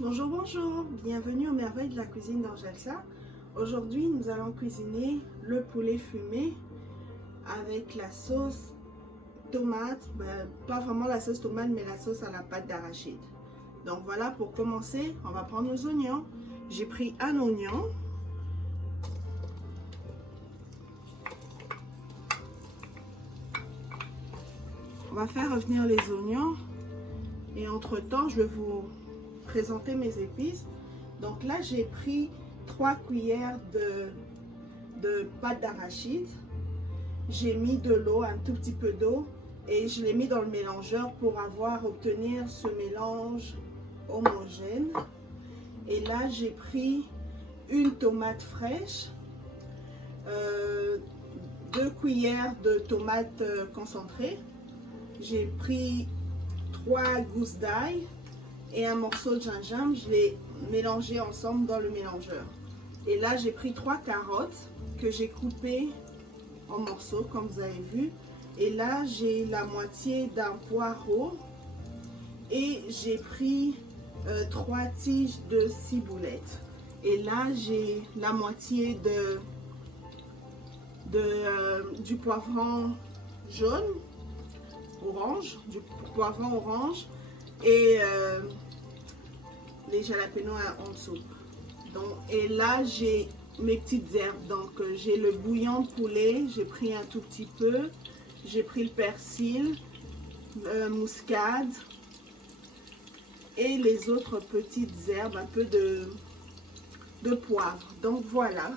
Bonjour, bonjour, bienvenue aux merveilles de la cuisine d'Angelsa. Aujourd'hui, nous allons cuisiner le poulet fumé avec la sauce tomate, pas vraiment la sauce tomate, mais la sauce à la pâte d'arachide. Donc voilà, pour commencer, on va prendre nos oignons. J'ai pris un oignon. On va faire revenir les oignons et entre-temps, je vais vous présenter mes épices. Donc là, j'ai pris 3 cuillères de pâte d'arachide. J'ai mis de l'eau, un tout petit peu d'eau, et je l'ai mis dans le mélangeur pour obtenir ce mélange homogène. Et là, j'ai pris une tomate fraîche, 2 cuillères de tomates concentrées. J'ai pris 3 gousses d'ail et un morceau de gingembre. Je l'ai mélangé ensemble dans le mélangeur. Et là, j'ai pris 3 carottes que j'ai coupées en morceaux, comme vous avez vu. Et là, j'ai la moitié d'un poireau. Et j'ai pris 3 tiges de ciboulette. Et là, j'ai la moitié du poivron jaune, orange, du poivron orange. Et les jalapenos en dessous. Donc, et là, j'ai mes petites herbes. Donc, j'ai le bouillon de poulet, j'ai pris un tout petit peu. J'ai pris le persil, muscade et les autres petites herbes, un peu de poivre. Donc, voilà.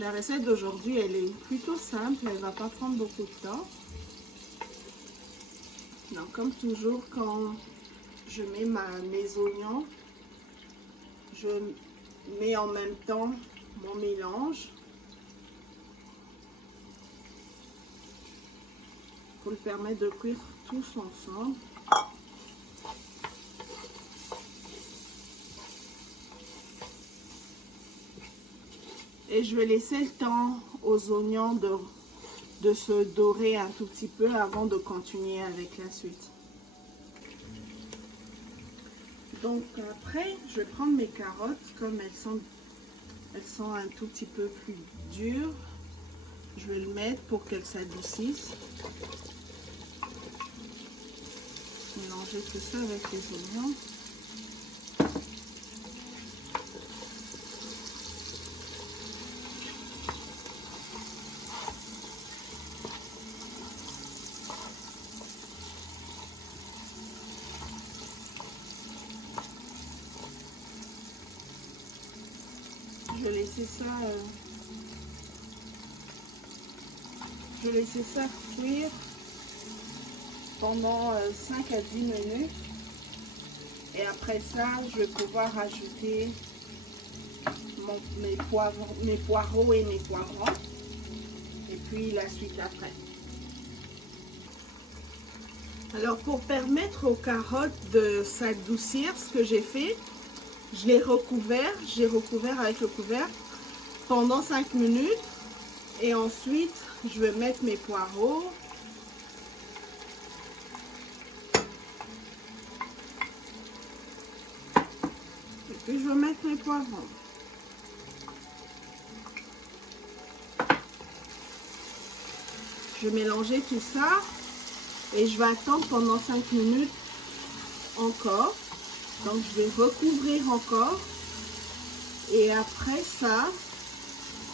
La recette d'aujourd'hui, elle est plutôt simple. Elle ne va pas prendre beaucoup de temps. Donc, comme toujours, quand je mets mes oignons, je mets en même temps mon mélange pour le permettre de cuire tous ensemble. Et je vais laisser le temps aux oignons de se dorer un tout petit peu avant de continuer avec la suite. Donc après, je vais prendre mes carottes, comme elles sont un tout petit peu plus dures. Je vais le mettre pour qu'elles s'adoucissent. Mélanger tout ça avec les oignons. Je vais laisser ça cuire pendant 5 à 10 minutes. Et après ça, je vais pouvoir ajouter mes poireaux et mes poivrons. Et puis la suite après. Alors pour permettre aux carottes de s'adoucir, ce que j'ai fait, je l'ai recouvert. J'ai recouvert avec le couvercle pendant 5 minutes. Et ensuite, je vais mettre mes poireaux. Et puis, je vais mettre mes poivrons. Je vais mélanger tout ça. Et je vais attendre pendant 5 minutes encore. Donc, je vais recouvrir encore. Et après ça,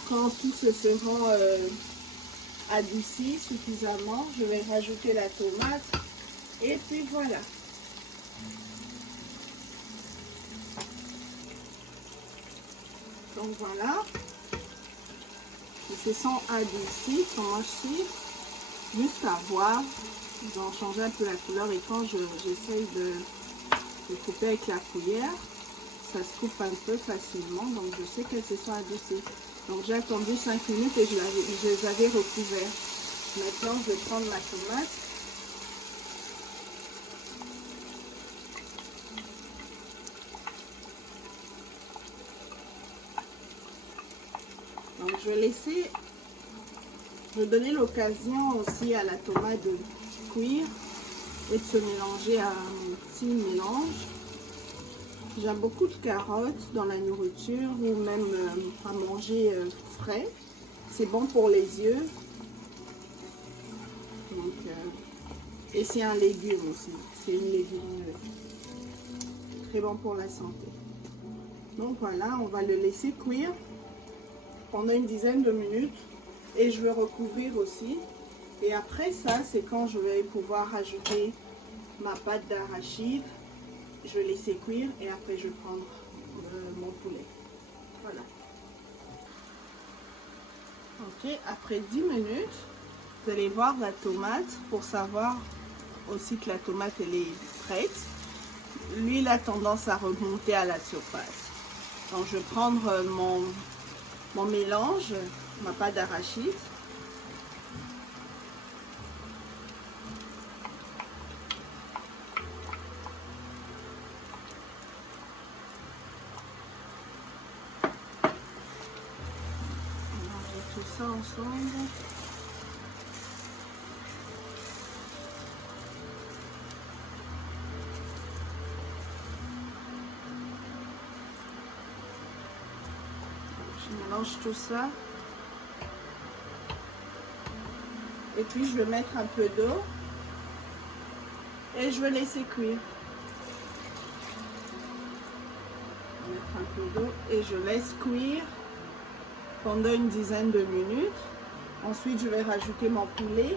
quand tout se sera adouci suffisamment, je vais rajouter la tomate. Et puis voilà. Donc voilà. Ils se sont adoucis, sont mochis. Juste à voir. Ils ont changé un peu la couleur. Et quand j'essaye de couper avec la cuillère, ça se coupe un peu facilement. Donc je sais qu'elles se sont adoucies. Donc j'ai attendu 5 minutes et je les avais recouverts. Maintenant je vais prendre ma tomate. Donc je vais donner l'occasion aussi à la tomate de cuire. et de se mélanger à un petit mélange. J'aime beaucoup de carottes dans la nourriture ou même à manger frais. C'est bon pour les yeux. Donc, et c'est un légume aussi. C'est une légume très bon pour la santé. Donc voilà, on va le laisser cuire pendant une dizaine de minutes. Et je vais recouvrir aussi. Et après ça, c'est quand je vais pouvoir ajouter ma pâte d'arachide. Je vais laisser cuire et après je vais prendre mon poulet. Voilà. Ok, après 10 minutes, vous allez voir la tomate pour savoir aussi que la tomate elle est prête. L'huile a tendance à remonter à la surface. Donc je vais prendre mon mélange, ma pâte d'arachide. Tout ça ensemble. Je mélange tout ça. Et puis je vais mettre un peu d'eau. Et je vais laisser cuire. Je vais mettre un peu d'eau et je laisse cuire pendant une dizaine de minutes. Ensuite, je vais rajouter mon poulet,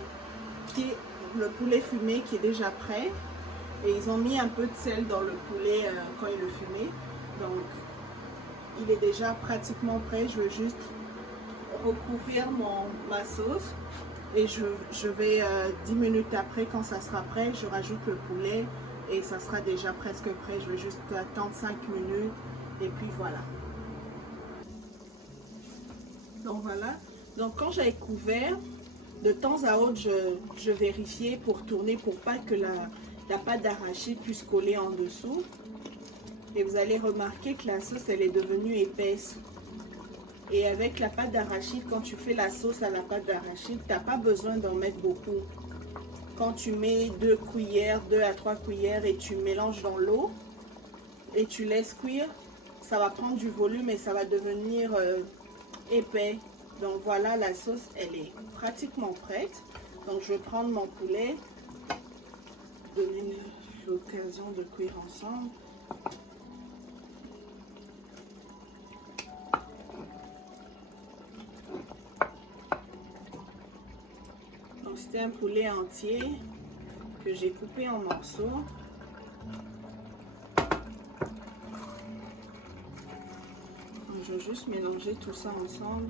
qui est le poulet fumé qui est déjà prêt. Et ils ont mis un peu de sel dans le poulet quand il est fumé. Donc, il est déjà pratiquement prêt. Je vais juste recouvrir ma sauce. Et je vais 10 minutes après, quand ça sera prêt, je rajoute le poulet. Et ça sera déjà presque prêt. Je vais juste attendre 5 minutes. Et puis voilà. Donc voilà, donc quand j'ai couvert, de temps à autre, je vérifiais pour tourner pour pas que la pâte d'arachide puisse coller en dessous. Et vous allez remarquer que la sauce, elle est devenue épaisse. Et avec la pâte d'arachide, quand tu fais la sauce à la pâte d'arachide, tu n'as pas besoin d'en mettre beaucoup. Quand tu mets 2 à 3 cuillères et tu mélanges dans l'eau et tu laisses cuire, ça va prendre du volume et ça va devenir épais. Donc voilà, la sauce elle est pratiquement prête. Donc je vais prendre mon poulet, donner l'occasion de cuire ensemble. Donc c'était un poulet entier que j'ai coupé en morceaux. Je vais juste mélanger tout ça ensemble.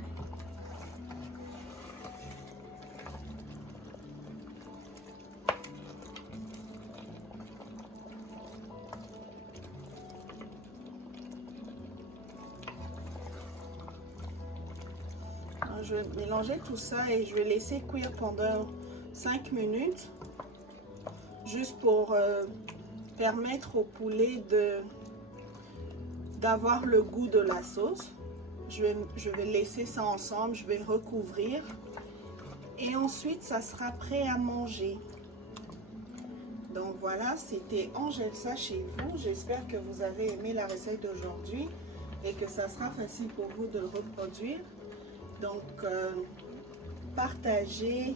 Alors, je vais mélanger tout ça et je vais laisser cuire pendant 5 minutes. Juste pour permettre au poulet d'avoir le goût de la sauce. Je vais laisser ça ensemble, je vais recouvrir et ensuite ça sera prêt à manger. Donc voilà, c'était Angelsa chez vous. J'espère que vous avez aimé la recette d'aujourd'hui et que ça sera facile pour vous de le reproduire. Donc partagez,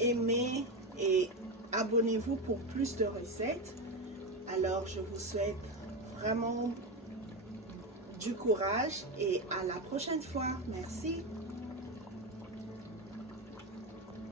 aimez et abonnez-vous pour plus de recettes. Alors je vous souhaite vraiment du courage et à la prochaine fois. Merci.